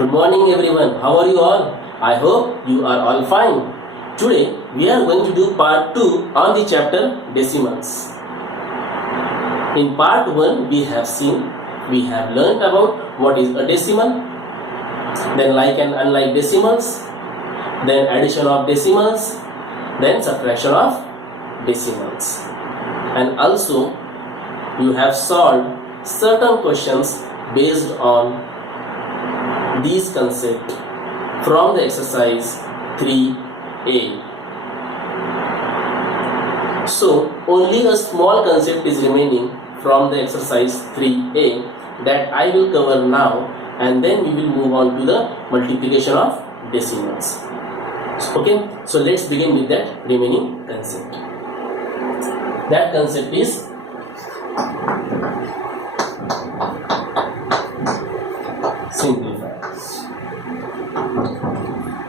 Good morning everyone. How are you all? I hope you are all fine. Today we are going to do part 2 on the chapter decimals. In part 1 we have learned about what is a decimal, then like and unlike decimals, then addition of decimals, then subtraction of decimals. And also you have solved certain questions based on these concepts from the exercise 3a. So only a small concept is remaining from the exercise 3a that I will cover now, and then we will move on to the multiplication of decimals. Okay, so let's begin with that remaining concept. That concept is simplify.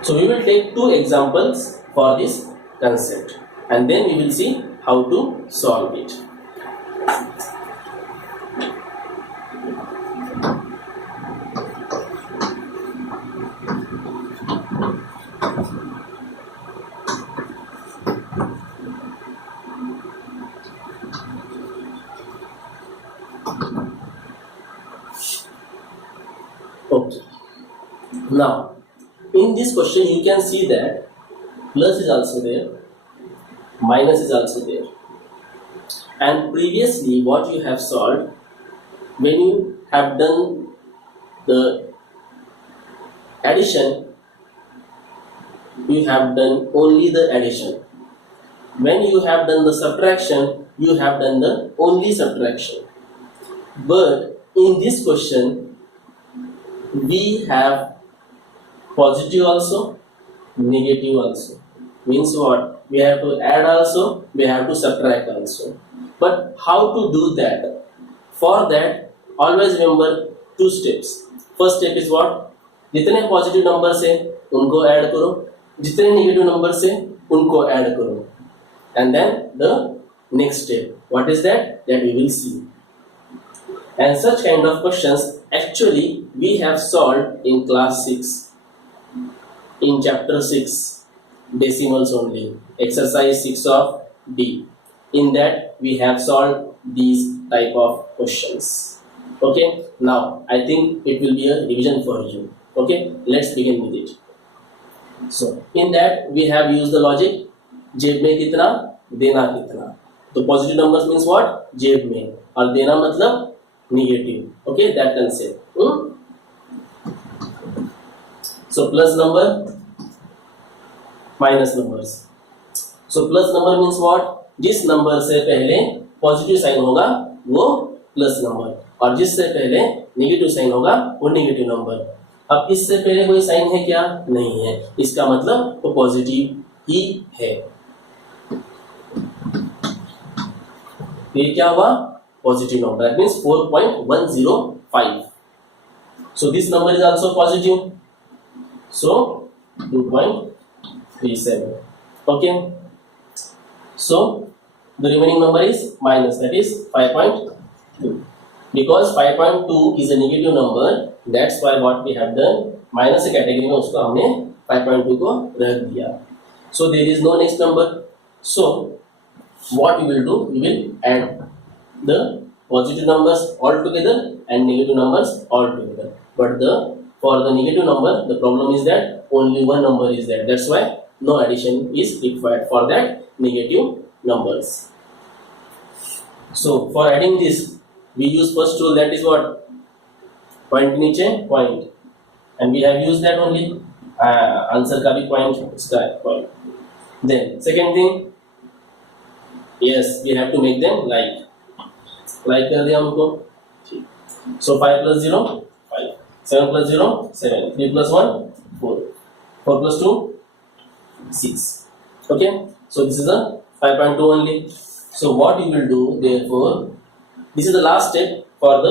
So we will take 2 examples for this concept, and then we will see how to solve it. Okay. Now, in this question you can see that plus is also there, minus is also there, and previously what you have solved, when you have done the addition, you have done only the addition. When you have done the subtraction, you have done the only subtraction. But in this question we have positive also, negative also. Means what? We have to add also, we have to subtract also. But how to do that? For that, always remember 2 steps. First step is what? जितने positive numbers है उनको add करो, जितने negative numbers है उनको add करो. And then the next step, what is that? That we will see. And such kind of questions actually we have solved in class 6, in chapter 6, decimals only, exercise 6 of D. In that we have solved these type of questions. Okay, now I think it will be a revision for you. Okay, let's begin with it. So in that we have used the logic, जेब में कितना, देना कितना. तो positive numbers means what? जेब में, और देना मतलब negative. Okay, that concept. So plus number, minus numbers. So plus number means what? जिस नंबर से पहले पॉजिटिव साइन होगा वो प्लस नंबर, और जिससे पहले नेगेटिव साइन होगा वो नेगेटिव नंबर. अब इससे पहले कोई साइन है क्या? नहीं है, इसका मतलब वो पॉजिटिव ही है. ये क्या हुआ? Positive number. That means 4.105. So this number is also positive. So 2.37. Okay. So the remaining number is minus. That is 5.2. Because 5.2 is a negative number, that's why what we have done, minus category में उसको हमने 5.2 को रख दिया. So there is no next number. So what we will do? We will add the positive numbers all together and negative numbers all together. But for the negative number, the problem is that only one number is there. That's why no addition is required for that negative numbers. So for adding this, we use first tool, that is what? Point नीचे point, and we have used that only. Answer का भी point, इसका point. Then second thing, yes, we have to make them like कर दिया हमको. So 5 plus 0 5, 7 plus 0 7, 3 plus 1 4, 4 plus 2 6. Okay, so this is the 5.2 only. So what you will do, therefore this is the last step for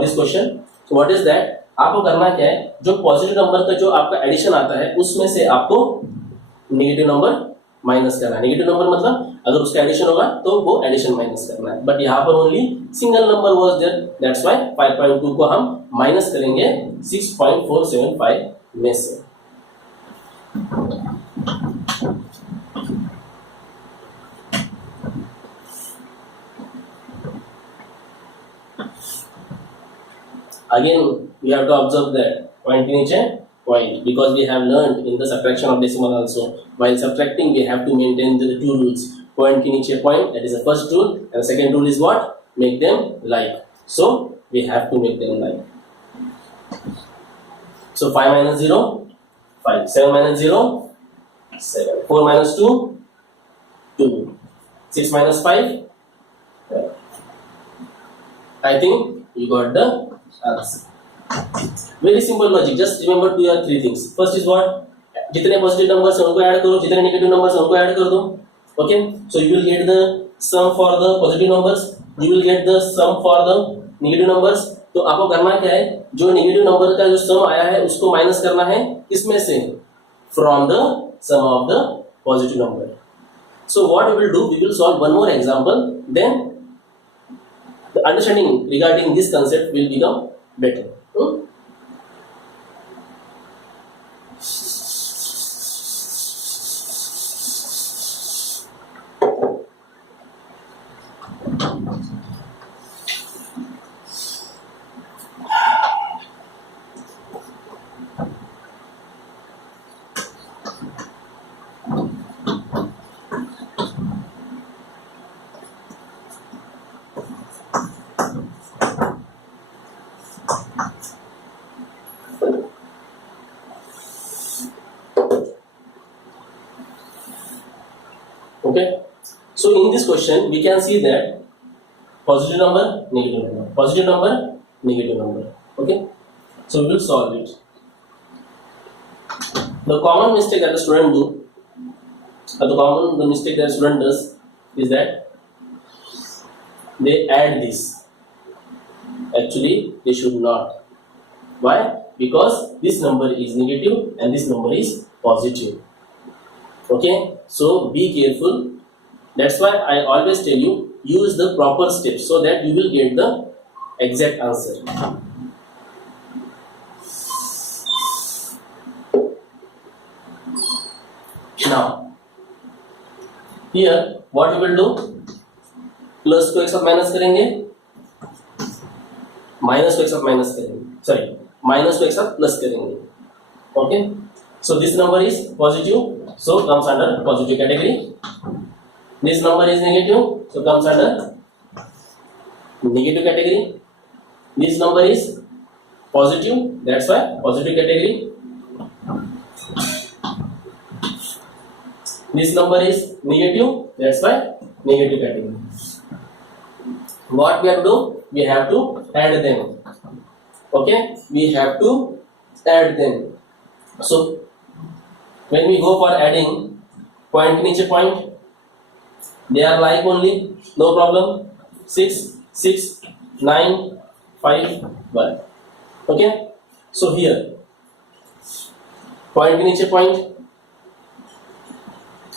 this question. So what is that? आपको करना क्या है? जो positive number का जो आपका addition आता है उसमें से आपको नेगेटिव नंबर माइनस करना है। नेगेटिव नंबर मतलब अगर उसका एडिशन होगा तो वो एडिशन माइनस करना है, बट यहाँ पर only single number was there, that's why 5.2 को हम माइनस करेंगे 6.475 में से। Again, we have to observe that point के नीचे point, because we have learned in the subtraction of decimal also, while subtracting we have to maintain the two rules. Point के नीचे point, that is the first rule, and the second rule is what? Make them like. So we have to make them like. So 5 minus 0, 5. 7 minus 0, 7. 4 minus 2, 2. 6 minus 5. I think you got the answer. Very simple logic. Just remember 2 or 3 things. First is what? जितने positive numbers हैं उनको add करो, जितने negative numbers हैं उनको add कर दो. Okay? So you will get the sum for the positive numbers. You will get the sum for the negative numbers. तो आपको करना क्या है? जो नेगेटिव नंबर का जो सम आया है उसको माइनस करना है किसमें से? From the sum of the positive number. So what we will do? We will solve one more example. Then the understanding regarding this concept will become better. Okay, so in this question we can see that positive number, negative number, positive number, negative number. Okay, so we will solve it. The common mistake that the student do, the mistake that student does is that they add this. Actually they should not. Why? Because this number is negative and this number is positive. Okay, so be careful. That's why I always tell you, use the proper steps so that you will get the exact answer. Now here what we will do, plus को एक साथ minus करेंगे, minus को एक साथ minus करेंगे, sorry minus को एक साथ प्लस करेंगे. Okay, so this number is positive, so comes under positive category. This number is negative, so comes under negative category. This number is positive, that's why positive category. This number is negative, that's why negative category. What we have to do? We have to add them. Okay, we have to add them. So when we go for adding, point के नीचे point, they are like only, no problem. 6, 6, 9, 5, 1. Okay, so here point के नीचे point,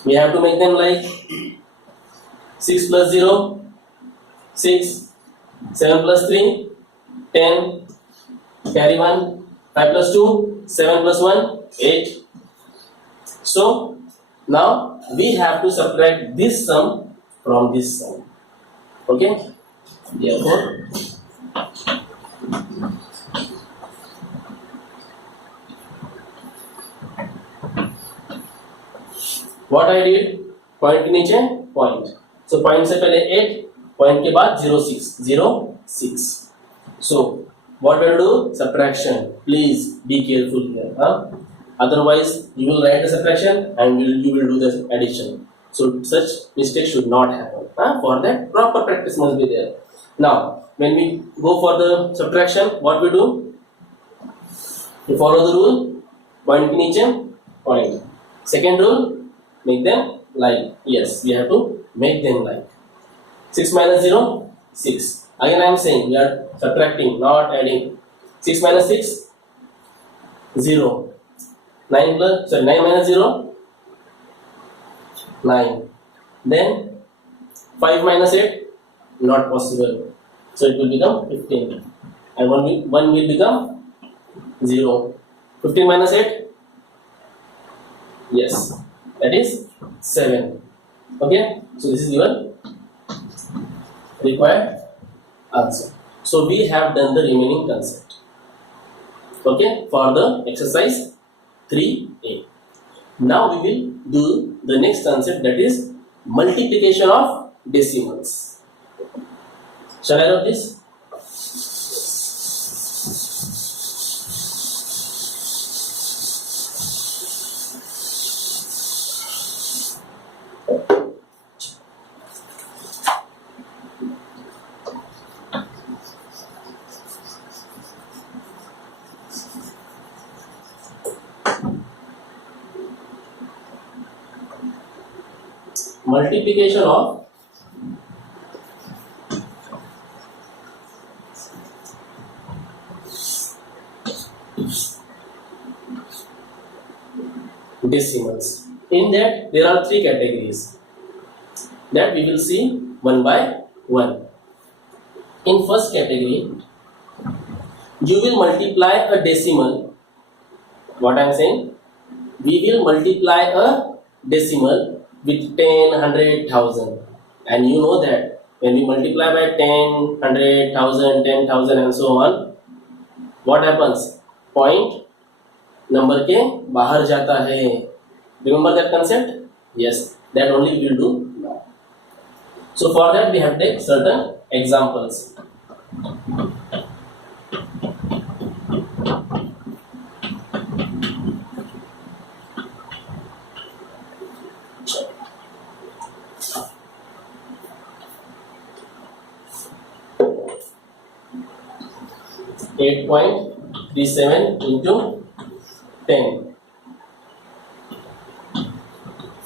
we have to make them like 6 plus 0, 6, 7 plus 3, 10, carry 1, 5 plus 2, 7 plus 1, 8. So now we have to subtract this sum from this sum. Okay, therefore what I did, point के नीचे point, so point से पहले 8, point के बाद 0, 6, 0, 6. So what will do? Subtraction. Please be careful here, otherwise you will write the subtraction and you will do the addition. So such mistake should not happen. For that proper practice must be there. Now when we go for the subtraction, what we do? We follow the rule, point के नीचे point. Second rule, make them like. Yes, we have to make them like. 6 minus 0, 6. Again I am saying we are subtracting, not adding. 6 minus 6, 0. 9 minus 0, 9. Then 5 minus 8, not possible. So it will become 15. And 1 will become 0. 15 minus 8, yes, that is 7. Okay, so this is your required answer. So we have done the remaining concept. Okay, for the exercise 3a. Now we will do the next concept, that is multiplication of decimals. Shall I write this? Multiplication of decimals. In that there are 3 categories that we will see one by one. In first category, you will multiply a decimal. What I am saying? We will multiply a decimal with 10, 100, 1000. And you know that when we multiply by 10, 100, 1000, 10,000 and so on, what happens? Point number के बाहर जाता है. Remember that concept? Yes, that only we will do now. So for that we have to take certain examples. Eight point 37 into 10,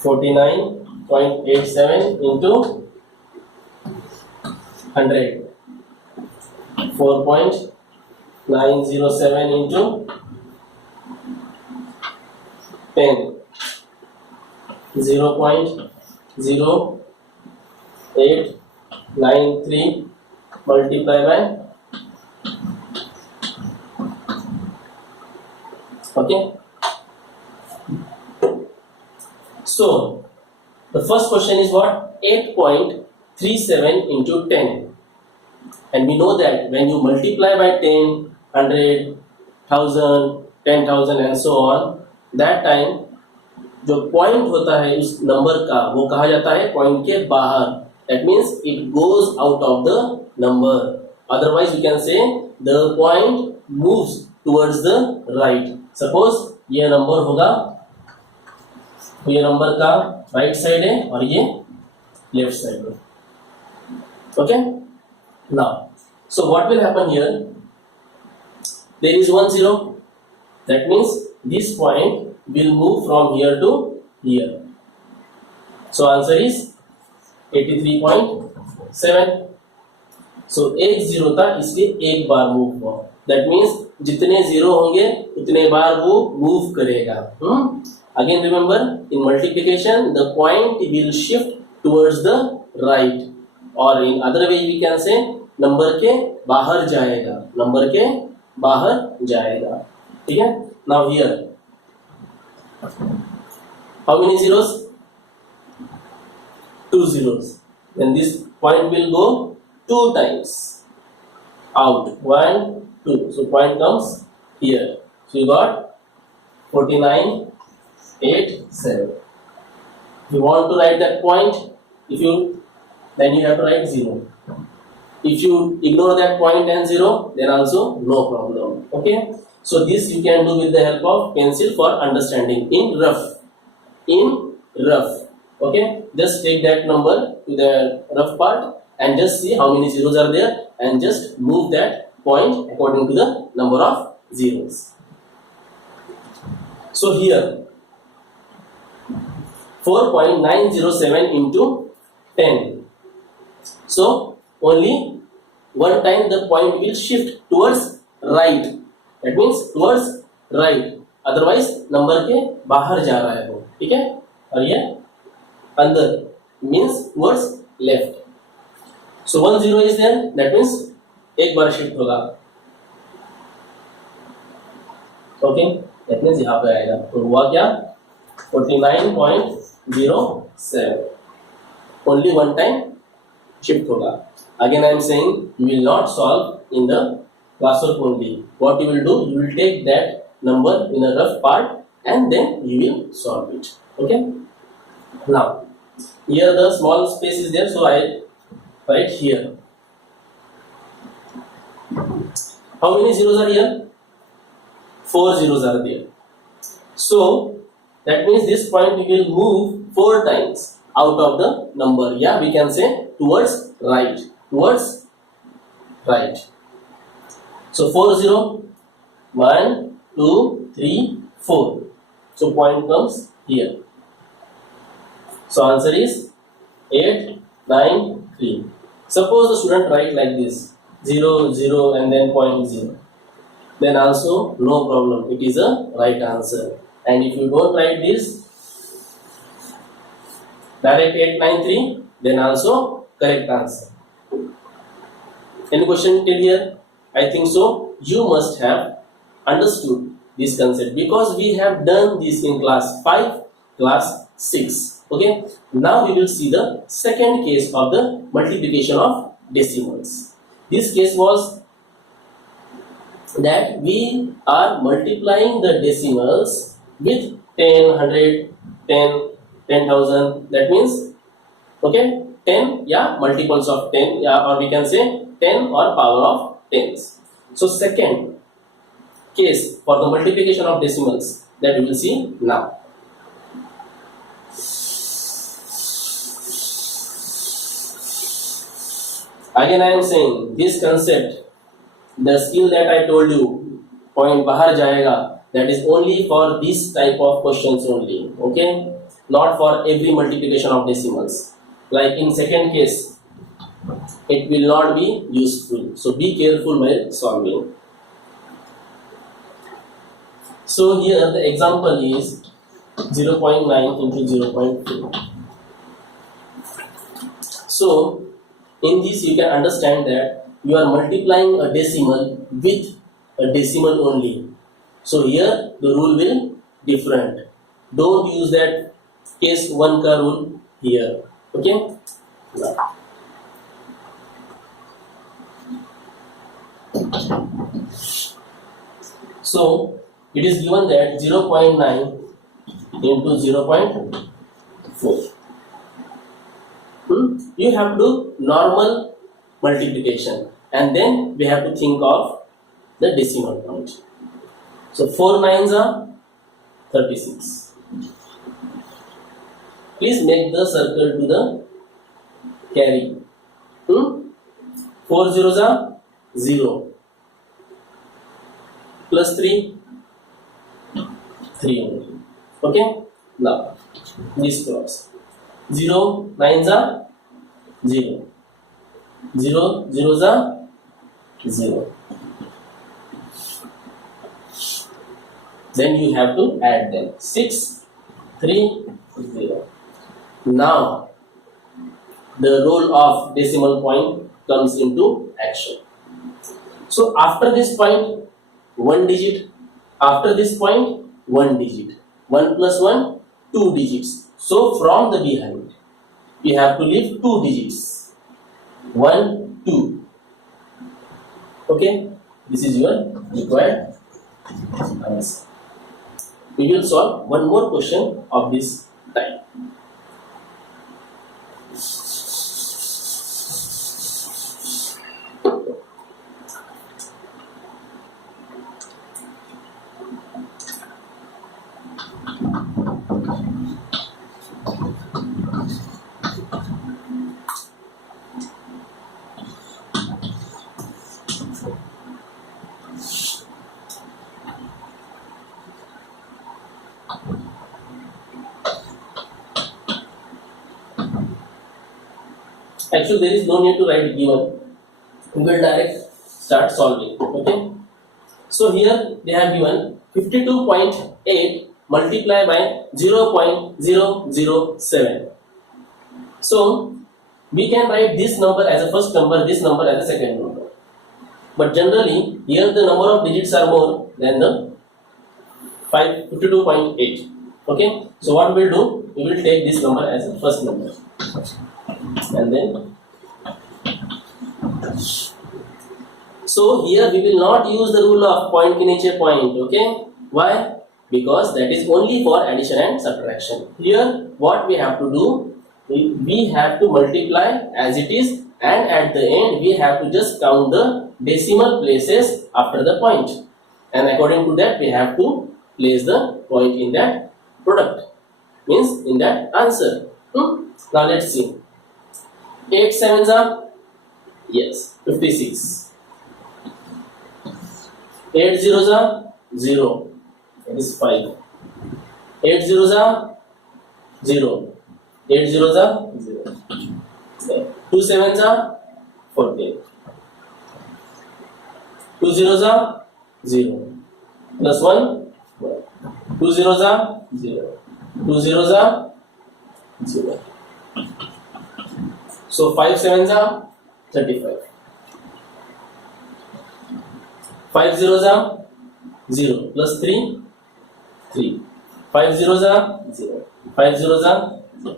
49.87 into 100, 4.907 into 10, 0.0893 multiplied by. Okay. So the first question is what? 8.37 into 10. And we know that when you multiply by 10, 100, 1000, 10,000 and so on, that time जो point होता है उस number का वो कहा जाता है point के बाहर. That means it goes out of the number. Otherwise you can say the point moves towards the right. Suppose ये नंबर होगा, ये नंबर का राइट साइड है और ये लेफ्ट साइड है. Okay? Now, so what will happen here? There is 1 0. That means this point will move from here to here. So answer is 83.7. So एक zero था इसलिए एक बार मूव हुआ. That means जितने जीरो होंगे उतने बार वो मूव करेगा. Again remember, in multiplication the point will shift towards the right, or in other way we can say number के बाहर जाएगा, नंबर के बाहर जाएगा. ठीक है. Now here how many zeros? 2 zeros. Then this point will go 2 times out. 1, 2. So point comes here. So you got 49.87. You want to write that point, then you have to write 0. If you ignore that point and 0, then also no problem. Okay. So this you can do with the help of pencil for understanding in rough. Okay. Just take that number to the rough part and just see how many zeros are there and just move that point according to the number of zeros. So here 4.907 into 10. So only one time the point will shift towards right. That means towards right. Otherwise number के बाहर जा रहा है वो. ठीक है. और ये अंदर means towards left. So 1 0 is there, that means एक बार शिफ्ट होगा. ओके, that means यहाँ पे आएगा. तो हुआ क्या? 49.07. Only one time shift होगा. Again I am saying you will not solve in the classwork only. What you will do, you will take that number in a rough part and then you will solve it. Okay. Now here the small space is there, so I write here. How many zeros are here? 4 zeros are there. So that means this point we will move 4 times out of the number. Yeah, we can say towards right. Towards right. So 4 0, 1 2 3 4. So point comes here. So answer is 8 9 3. Suppose the student write like this 0 0 and then point 0. Then also no problem, it is a right answer. And if you don't write this direct 8 9 3, then also correct answer. Any question till here? I think so. You must have understood this concept because we have done this in class 5, class 6. Okay. Now we will see the second case of the multiplication of decimals. This case was that we are multiplying the decimals with 10, 100, 10, 10,000. That means, okay, 10, yeah, multiples of 10, yeah, or we can say 10 or power of 10s. So second case for the multiplication of decimals that we will see now. Again I am saying this concept, the skill that I told you, point bahar jayega, that is only for this type of questions only. Okay, not for every multiplication of decimals. Like in second case, it will not be useful. So be careful while solving. So here the example is 0.9 into 0.2. So in this you can understand that you are multiplying a decimal with a decimal only. So here the rule will different. Don't use that case 1 ka rule here. Okay. So it is given that 0.9 into 0.4. You have to do normal multiplication and then we have to think of the decimal point. So 4 9s are 36. Please make the circle to the carry. 4 zeros are 0. Plus 3 only. Okay. Now this cross 0 9s are 0. 0 zeros are 0. Then you have to add them. 6 3 0. Now the role of decimal point comes into action. So after this point 1 digit, after this point 1 digit, 1 plus 1 2 digits. So from the behind we have to leave 2 digits, 1 2. Okay, this is your required answer. We will solve one more question of this type. Actually, there is no need to write given. We will direct start solving. Okay. So here they have given 52.8 multiplied by 0.007. So we can write this number as a first number, this number as a second number. But generally, here the number of digits are more than the 52.8. Okay, so what we will do, we will take this number as a first number, and then so here we will not use the rule of point ke niche point. Okay, why? Because that is only for addition and subtraction. Here what we have to do, we have to multiply as it is, and at the end we have to just count the decimal places after the point, and according to that we have to place the point in that product, means in that answer. Now let's see. 8 sevens are, yes, 56. 8 zeros are 0, that is 5. 8 zeros are 0. 8 zeros are 0. 2 sevens are 14. 2 zeros are 0. Plus 1, 1. 2 zeros are 0. 2 zeros are 0. So 5 sevens are 35. 5 zeros are 0. Plus 3, 3. 5 zeros are 0. 5 zeros are 0.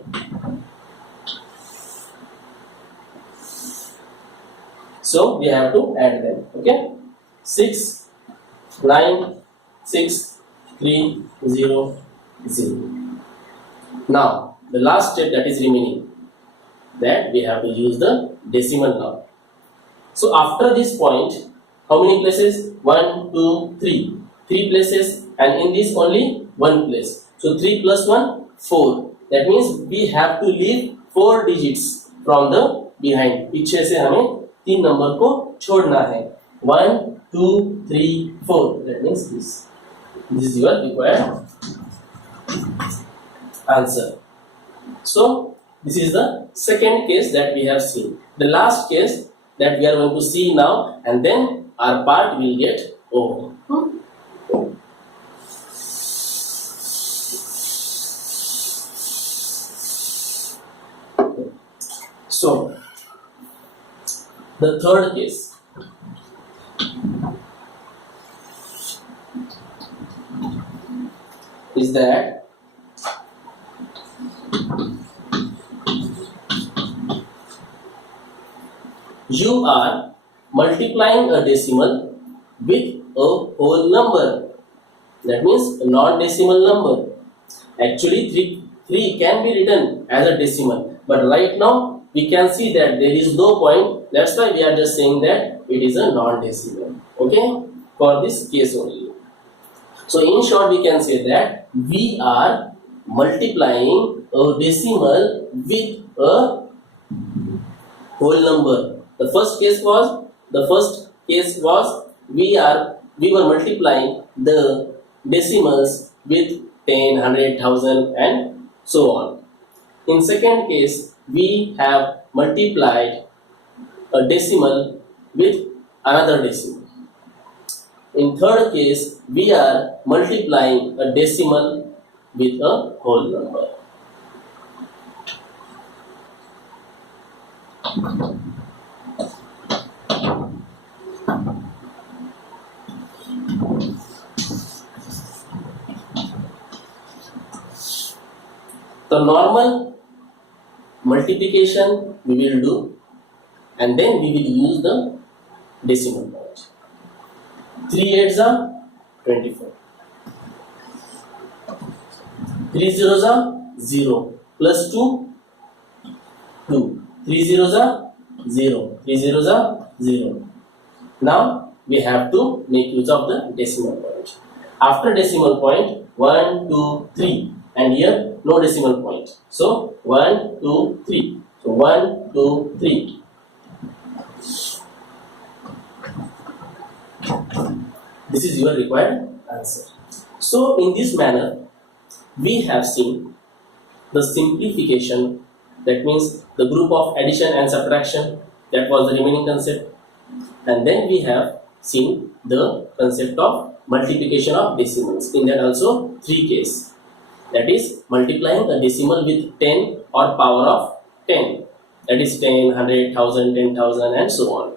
So we have to add them. Okay, 6, 9, 6, 3, 0, 0. Now the last step that is remaining, that we have to use the decimal now. So after this point, how many places? 1, 2, 3. 3 places, and in this only 1 place. So 3 plus 1, 4. That means we have to leave 4 digits from the behind. पीछे से हमें 3 number को छोड़ना है. 1, 2, 3, 4. That means this. This is your required answer. So this is the second case that we have seen. The last case that we are going to see now, and then our part will get over. So the third case. Is that you are multiplying a decimal with a whole number. That means a non-decimal number. Actually 3 can be written as a decimal, but right now we can see that there is no point. That's why we are just saying that it is a non-decimal. Okay, for this case only. So in short we can say that we are multiplying a decimal with a whole number. The first case was we were multiplying the decimals with 10, 100, 1000 and so on. In second case we have multiplied a decimal with another decimal. In third case we are multiplying a decimal with a whole number. The normal multiplication we will do, and then we will use the decimal point. 3 8s are 24. 3 zeros are 0. Plus 2, 2. 3 zeros are 0. 3 zeros are 0. Now we have to make use of the decimal point. After decimal point, 1, 2, 3. And here no decimal point. So 1, 2, 3. So 1, 2, 3. This is your required answer. So in this manner, we have seen the simplification, that means the group of addition and subtraction, that was the remaining concept. And then we have seen the concept of multiplication of decimals. In that also 3 cases. That is multiplying a decimal with 10 or power of 10. That is 10, 100, 1000, 10,000 and so on.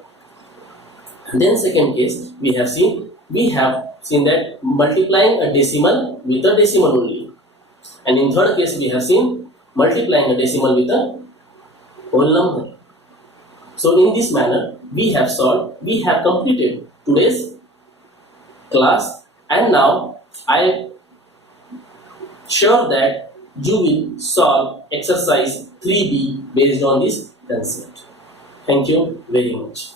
And then second case, we have seen that multiplying a decimal with a decimal only. And in third case, we have seen multiplying a decimal with a whole number. So in this manner, we have completed today's class, and now I am sure that you will solve exercise 3B based on this concept. Thank you very much.